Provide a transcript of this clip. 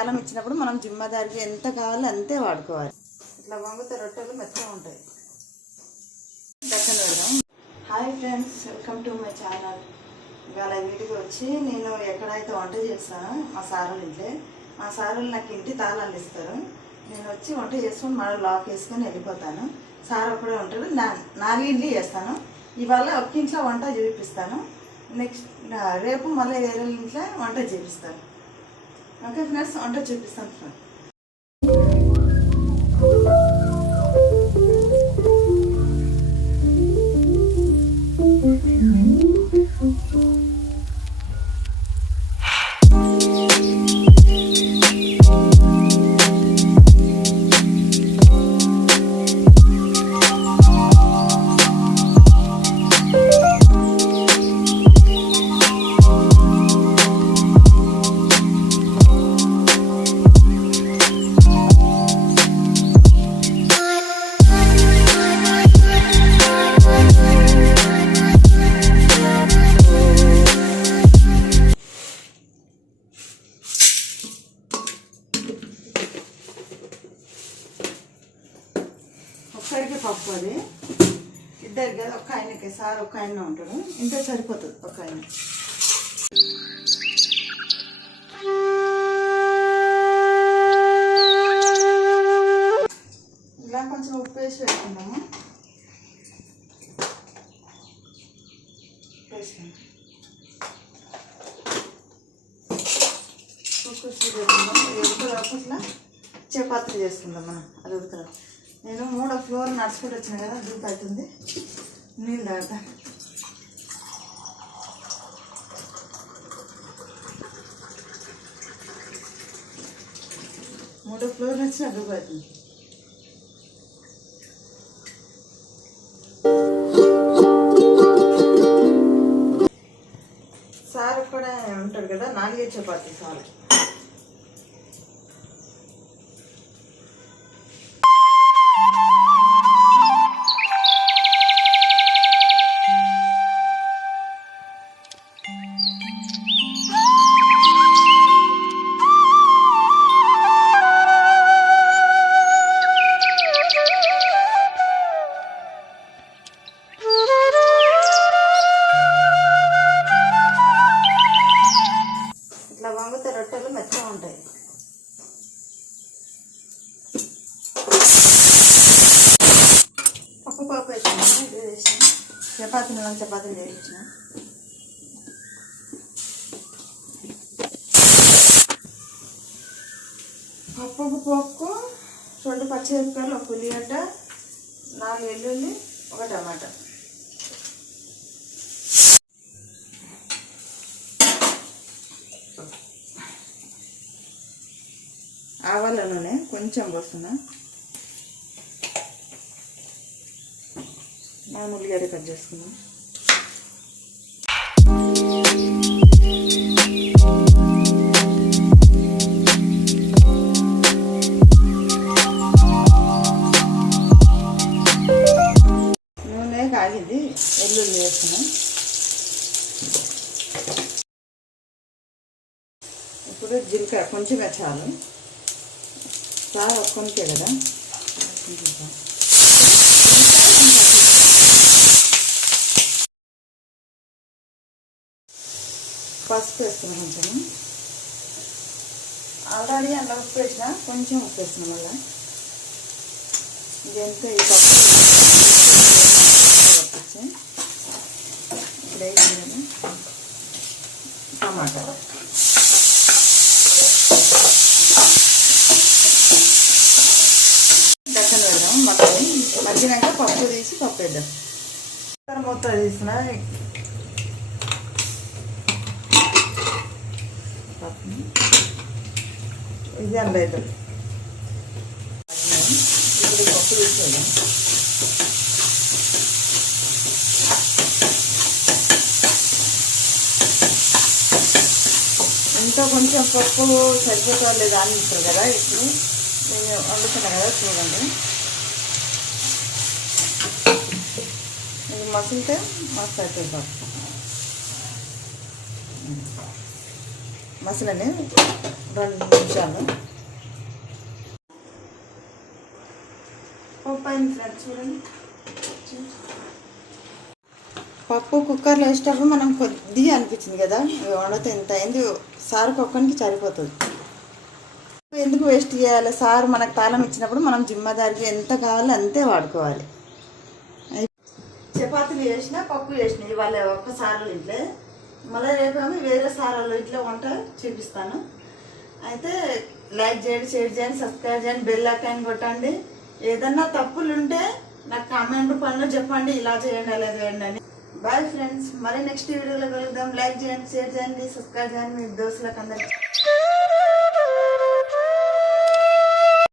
కాలం ఇచ్చినప్పుడు మనం జిమ్మదారికి ఎంత కావాలో అంతే వాడుకోవాలి. ఇట్లా వంగితే రొట్టెలు మెత్తగా ఉంటాయి. దక్కన పెడదాం. Hi friends, welcome to my channel. ఇవాళ వీటికి వచ్చి నేను ఎక్కడైతే వంట చేస్తానో మా సారులు ఇంట్లో, మా సారులు నాకు ఇంటి తాళాలు ఇస్తారు. నేను వచ్చి వంట చేసుకొని మళ్ళీ లాక్ వేసుకొని వెళ్ళిపోతాను. సార్ అప్పుడే ఉంటాడు. నాలుగు ఇంట్లో చేస్తాను. ఇవాళ ఒక ఇంట్లో వంట చూపిస్తాను. నెక్స్ట్ రేపు మళ్ళీ వేరే ఇంట్లో వంట చేపిస్తాను. ఓకే ఫ్రెండ్స్, వంట చూపిస్తాను ఫ్రెండ్స్. ఒక్కరికి పప్పు, అది ఇద్దరికి కదా, ఒక్క ఆయనకి. సార్ ఒక్క ఆయన ఉంటాడు, ఇంత సరిపోతుంది ఒక ఆయన. ఇలా కొంచెం ఉప్పు వేసి పెట్టుకుందాము. ఇట్లా చపాతీలు చేసుకుందాం మనం. అది ఉడకరా. నేను 3వ ఫ్లోర్ నడుచుకుంటూ వచ్చిన కదా, దూపు అవుతుంది. నీళ్ళు తాగుతా. మూడో ఫ్లోర్ వచ్చిన దూపు అవుతుంది. సార్ కూడా ఉంటాడు కదా, 4 చపాతీ సార్. రొట్టెలు మెత్తగా ఉంటాయి. పప్పు వేసాను, ఇది వేసాను. చపాతీలు వేయించిన. పప్పు 2 పచ్చిమిరపకాయలు, 1 ఉల్లిగడ్డ, 4 వెల్లుల్లి, 1 టమాటా. ఆవాల నూనె కొంచెం పోస్తున్నా. ఉల్లిగడ్డ కట్ చేసుకుందాం. నూనె కాగింది, వెల్లుల్లి వేస్తున్నాం. ఇప్పుడు జీలకర్ర కొంచెమే చాలు. సార్ ఒక్కొనికే కదా. పసుపు వేస్తున్నాం కొంచెం. ఆల్రెడీ అలా ఉప్పు వేసిన, కొంచెం ఉప్పు వేస్తున్నాం. మళ్ళీ ఇదంతా ఈ పప్పు పప్పించి ఇప్పుడు వేసిందని టమాటా. దక్కన పెడదాం. మగ్గినాక పప్పు తీసి పప్పు వేద్దాం. మొత్తం తీసిన పప్పు ఇది అందైద్దాం. ఇప్పుడు పప్పు తీసేద్దాం. ఇంకా కొంచెం పప్పు సరిపోలేదు అని ఇప్పుడు కదా. ఇప్పుడు నేను వండుతున్నా కదా, చూడండి. ఇది మసిలితే మస్తు అవుతుంది పప్పు. మసాలాని 2 నిమిషాలు. పప్పు అయింది ఫ్రెండ్స్, చూడండి. పప్పు కుక్కర్లో వేసేటప్పుడు మనం కొద్దిగా అనిపించింది కదా, వండితే ఇంత అయింది. సారుకు ఒక్కరికి సరిపోతుంది. ఎందుకు వేస్ట్ చేయాలి? సారు మనకు తాళం ఇచ్చినప్పుడు మనం జిమ్మదారికి ఎంత కావాలో అంతే వాడుకోవాలి. చపాతీలు చేసిన, పప్పు చేసిన ఇవాళ ఒక్క సారులు ఇంట్లో, మళ్ళీ రేపేమో వేరే సారాలు ఇంట్లో వంట చూపిస్తాను. అయితే లైక్ చేయండి, షేర్ చేయండి, సబ్స్క్రైబ్ చేయండి, బెల్ ఐకాన్ కొట్టండి. ఏదన్నా తప్పులు ఉంటే నాకు కామెంట్ రూపంలో చెప్పండి, ఇలా చేయండి అలా చేయండి అని. బాయ్ ఫ్రెండ్స్, మరి నెక్స్ట్ వీడియోలో కలుద్దాం. లైక్ చేయండి, షేర్ చేయండి, సబ్స్క్రైబ్ చేయండి మీ దోస్తులకు అందరికీ.